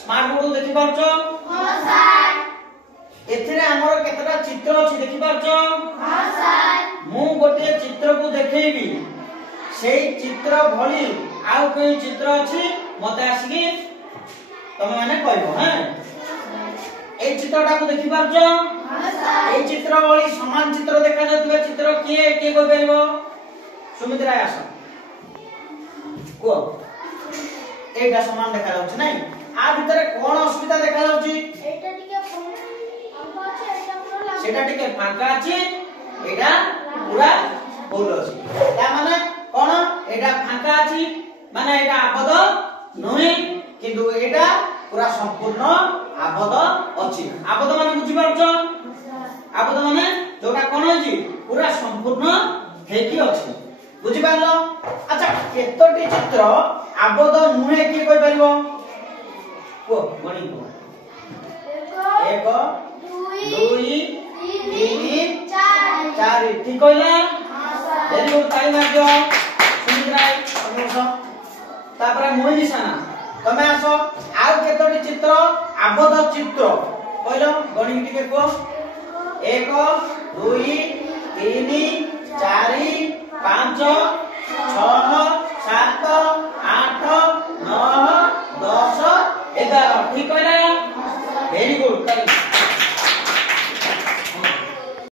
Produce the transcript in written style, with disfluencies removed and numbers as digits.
smart board देखि पारछो हां sir एथिरे हमर केतरा चित्र अछि देखि पारछो हां सर मु गोटे चित्र को देखैबी सेई चित्र भली आउ कोई चित्र अछि मते आसीकी तमे माने कहबो हैं ए चित्रटा को देखि पारछो हां सर ए चित्र भली समान चित्र देखा जातबे चित्र किए के को परबो सुमित्रा आस को एटा समान देखा जाउछ नै आ भितरे कोन असुविधा देखा जाउछ एटा टिके फांका अछि एटा पूरा सेटा टिके फांका अछि एटा पूरा फुल अछि ता माने कोन एटा फांका अछि माने एटा आबद्ध नहे किंतु एटा पूरा संपूर्ण आबद्ध अछि आबद्ध माने बुझि पारछो आबद्ध माने जोटा कोन अछि पूरा संपूर्ण हेकी अछि बुझि पारलो अच्छा केतोटी चित्र आबद्ध नुहे की कहि परिबो को गणी को 1 2 3 4 ठीक कहला हां सर वेरी गुड ताई मार दियो सुमित्रा अनुस तापर मोहि निशाना तमे आसो आउ केतोटी चित्र आबद्ध चित्र कहलो गणी टिके को 1 2 3 4 5 6